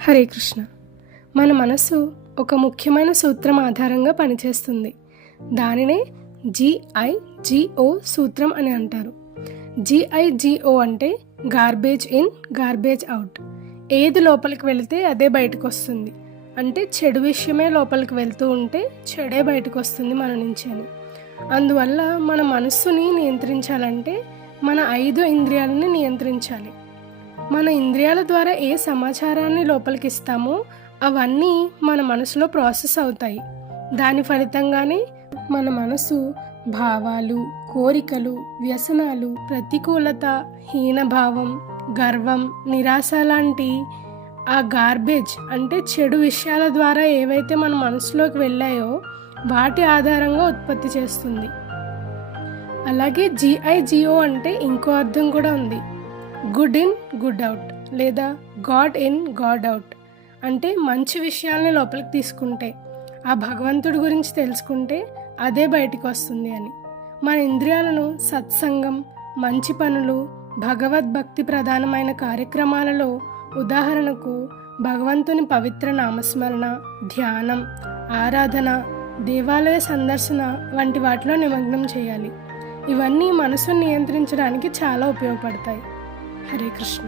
హరే కృష్ణ. మన మనసు ఒక ముఖ్యమైన సూత్రం ఆధారంగా పనిచేస్తుంది. దానినే GIGO సూత్రం అని అంటారు. GIGO అంటే గార్బేజ్ ఇన్ గార్బేజ్ అవుట్. ఏది లోపలికి వెళితే అదే బయటకు వస్తుంది. అంటే చెడు విషయమే లోపలికి వెళ్తూ ఉంటే చెడే బయటకు వస్తుంది మన నుంచి అని. అందువల్ల మన మనస్సుని నియంత్రించాలంటే మన 5 ఇంద్రియాలని నియంత్రించాలి. మన ఇంద్రియాల ద్వారా ఏ సమాచారాన్ని లోపలికి ఇస్తామో అవన్నీ మన మనసులో ప్రాసెస్ అవుతాయి. దాని ఫలితంగానే మన మనసు భావాలు, కోరికలు, వ్యసనాలు, ప్రతికూలత, హీనభావం, గర్వం, నిరాశ లాంటి ఆ గార్బేజ్ అంటే చెడు విషయాల ద్వారా ఏవైతే మన మనసులోకి వెళ్ళాయో వాటి ఆధారంగా ఉత్పత్తి చేస్తుంది. అలాగే GIGO అంటే ఇంకో అర్థం కూడా ఉంది. గుడ్ ఇన్ గుడ్ అవుట్ లేదా గాడ్ ఇన్ గాడ్ అవుట్. అంటే మంచి విషయాల్ని లోపలికి తీసుకుంటే, ఆ భగవంతుడి గురించి తెలుసుకుంటే అదే బయటికి వస్తుంది అని. మన ఇంద్రియాలను సత్సంగం, మంచి పనులు, భగవద్భక్తి ప్రధానమైన కార్యక్రమాలలో ఉదాహరణకు భగవంతుని పవిత్ర నామస్మరణ, ధ్యానం, ఆరాధన, దేవాలయ సందర్శన వంటి వాటిలో నిమగ్నం చేయాలి. ఇవన్నీ మనసును నియంత్రించడానికి చాలా ఉపయోగపడతాయి. హరే కృష్ణ.